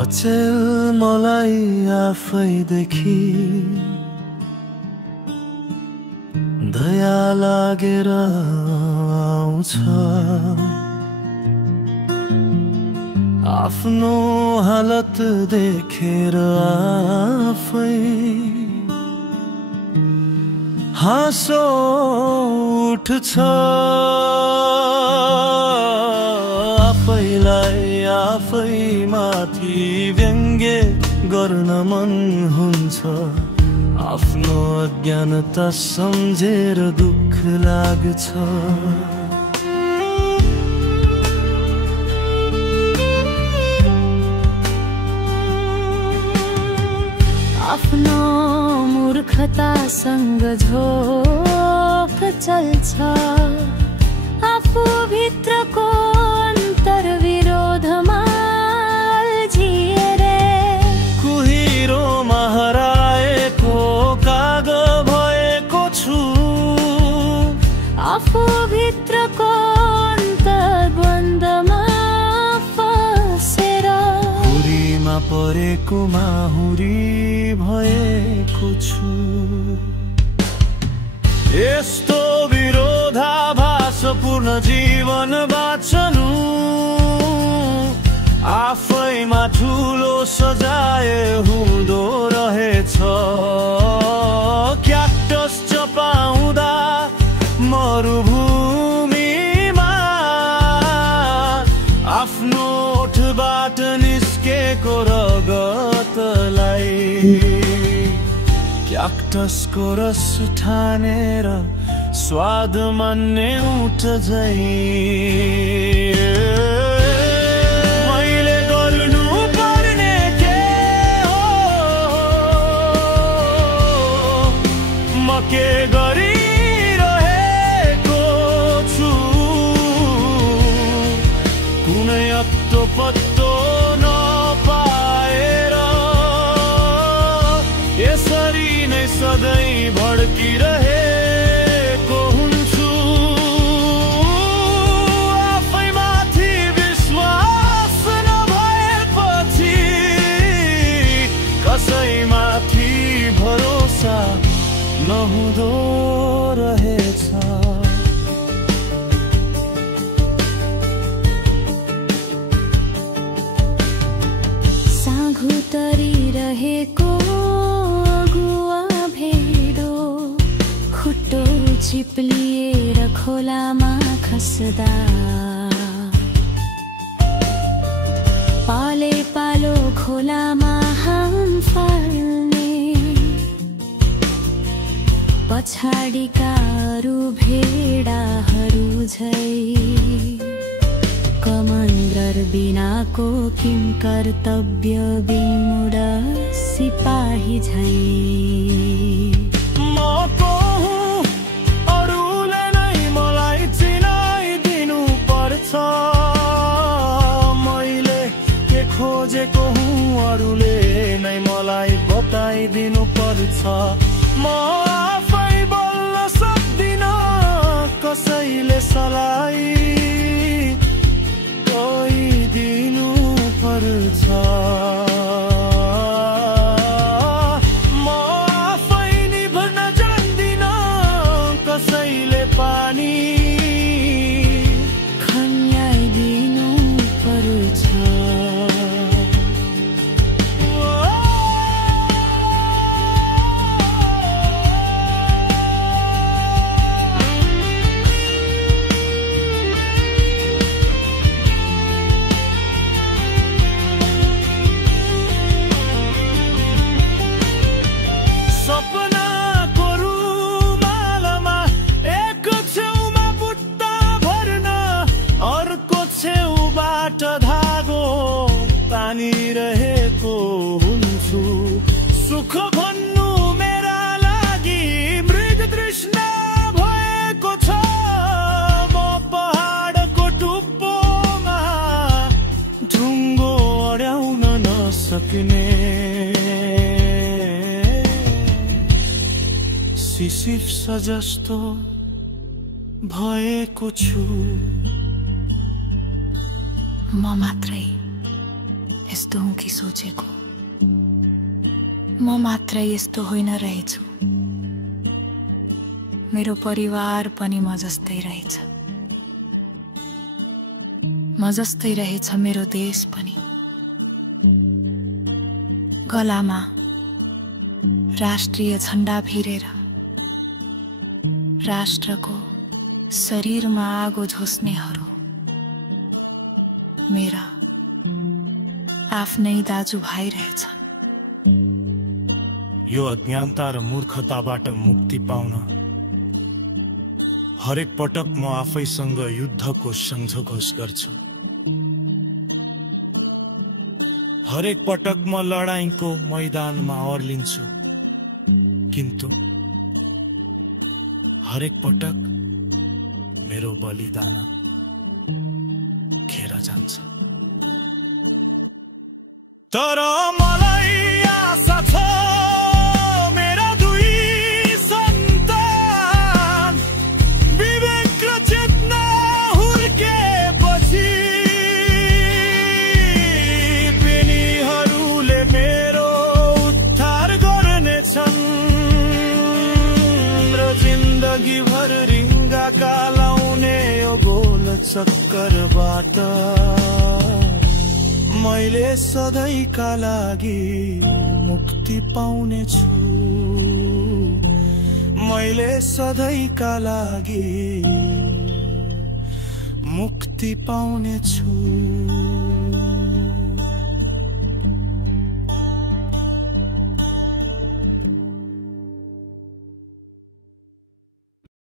अचेल मलाई आफैदेखि दया लागेर आउँछ। आफ्नो हालत देखेर आफै हाँसो उठ्छ। आफैलाई आफैमाथि व्यङ्ग्य गर्न मन हुन्छ। आफ्नो अज्ञानता सम्झेर दुःख लाग्छ। आफ्नो मूर्खतासँग झोक चल्छ। आफू भित्रको अन्तर्विरोधमा अल्झिएर कुहिरोमा हराएको काग भएको छु। आफू भित्रको अन्तर्द्वन्द्वमा फसेर हुरीमा परेको माहुरी भएको छु। यस्तो विरोधाभासपूर्ण जीवन बाँच्नु आफैमा ठुलो सजाय हुँदो रहेछ। क्याक्टस चपाउँदा मरुभूमिमा आफ्नो ओठबाट निस्केको रगतलाई क्याक्टसको रस ठानेर स्वाद मान्ने उठ झै मैले गर्नु पर्ने के हो, म के गरिरहेको छु। कुनै अत्तो पत्तो नपाएर यसरी नै सधैँ भड्किरहेको हुन्छु। आफैमाथि विश्वास नभएपछि कसैमाथि भरोसा नहुँदो रहेछ। साँघु तरिरहेको चिप्लिएर खोलामा खस्दा पाले पालो खोलामा हाम फाल्ने पछाडिका अरू भेडाहरू झै कमान्डर बिनाको किम कर्तव्य विमूढ सिपाही झै मैले के खोजेको हुँ अरूले नै मलाई बताइदिनु पर्छ। म आफै बोल्न सक्दिन कसैले सल्लाह दिनु पर्छ। म आफै निभ्न जान्दिन कसैले पानी रहेको हुन्छु। सुख भन्नु मेरा लागि मृग तृष्णा भएको छ। म पहाडको टुप्पोमा ढुङ्गो अड्याउन नसक्ने सिसिफ जस्तो भएको छु। म मात्रै यस्तो हुँ कि सोचेको म मात्र यस्तो होइन रहेछु, मेरो परिवार पनि म जस्तै रहेछ, म जस्तै रहेछ मेरो देश पनि। गलामा राष्ट्रिय झण्डा भिरेर राष्ट्रको शरीरमा आगो झोस्नेहरू मेरा आफ्नै दाजुभाइ रहेछन्। यो अज्ञानता र मूर्खताबाट मुक्ति पाउन हरेक पटक म आफैसँग युद्धको सम्झौता गर्छु। हरेक पटक म लडाईँको मैदानमा ओर्लिन्छु, किन्तु हरेक पटक मेरो बलिदान खेर जान्छ। तर मलाई आशा छ मेरा दुई सन्तान विवेक र चेतना हुर्केपछि तिनीहरूले मेरो उद्धार गर्नेछन् र जिन्दगी भर रिङ्गाका लाउने यो गोल चक्करबाट मैले सधैँका लागि मुक्ति पाउने छु। मैले सधैँका लागि मुक्ति पाउने छु।